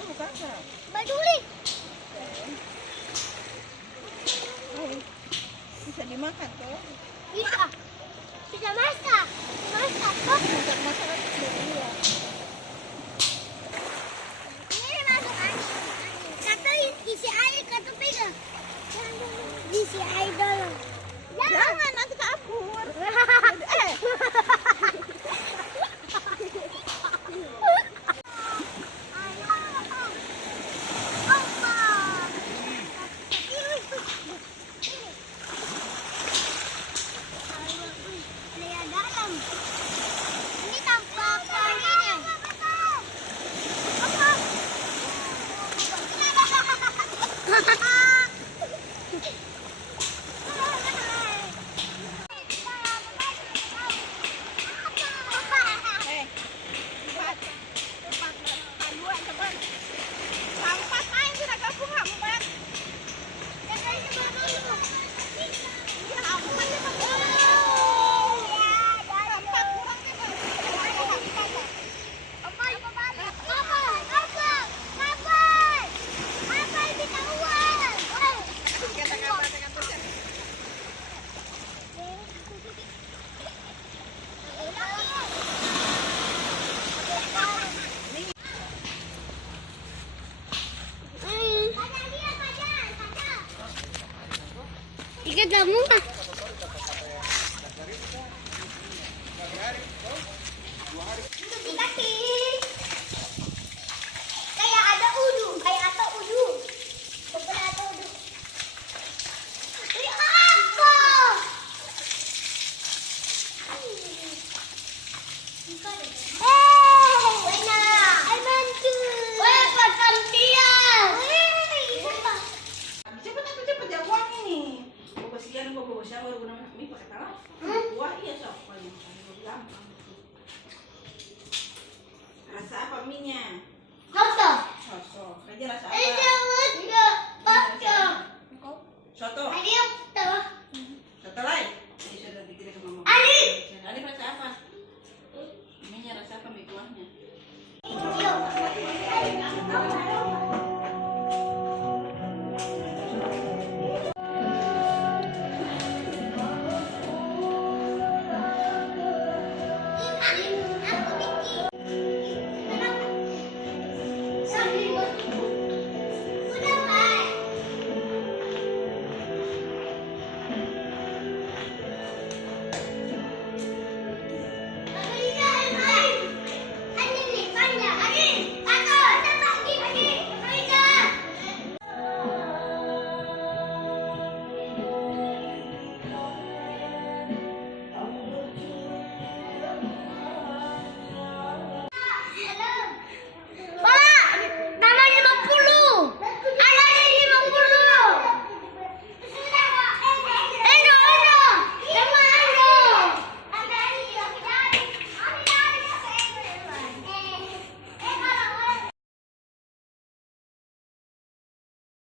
dulu kakak. Baduli. Bisa dimakan tuh. Bisa. Bisa masak. Masak kok. Masak masakan dulu ya. Ini masuk angin. Kata isi air, kata pegang. Isi air dulu. Jangan nanti kabur. Eh. Ini tampak paningnya. Ikan jamu kah? Kaki. Kayak ada udung, kayak ada udung. Seperti ada udung. Ini apa? Benar. Bantu. Pasang tiang. Cepet ya uang ini. Bawa siang bawa shower guna kami pakai talas. Wah iya siapa yang gampang. Rasa apa minyak? Soto. Soto. Aja rasa Ini apa? enggak. Soto. Soto. Ini soto.